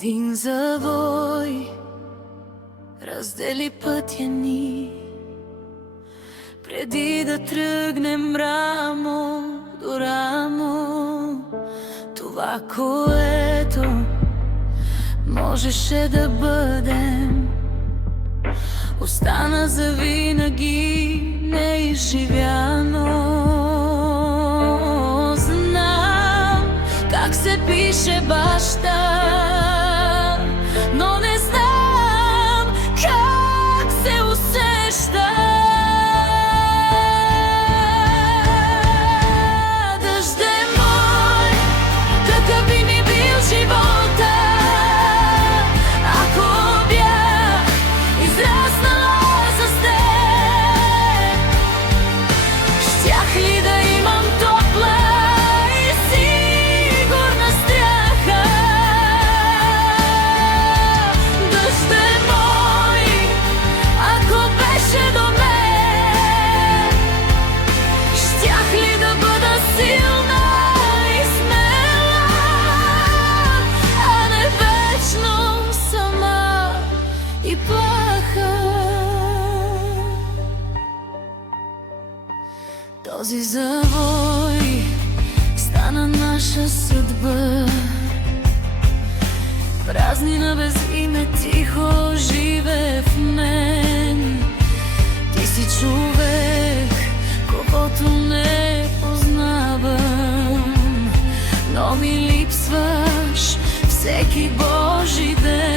Един завой раздели пътя ни, преди да тръгнем рамо до рамо. Това, което можеше да бъдем, остана завинаги неизживяно. Знам как се пише баща, но не знам как се усеща. Дъжде мой, какъв би ми бил живота, ако бях израснала с теб? Щях ли да имам топла и сигурна стряха? Дъжде мой, ако беше до мен, щях ли да бъда силна и смела, а не вечно сама и плаха? Този завой стана наша съдба, празнина без име тихо живе в мен. Ти си човек, когото не познавам, но ми липсваш всеки Божи ден.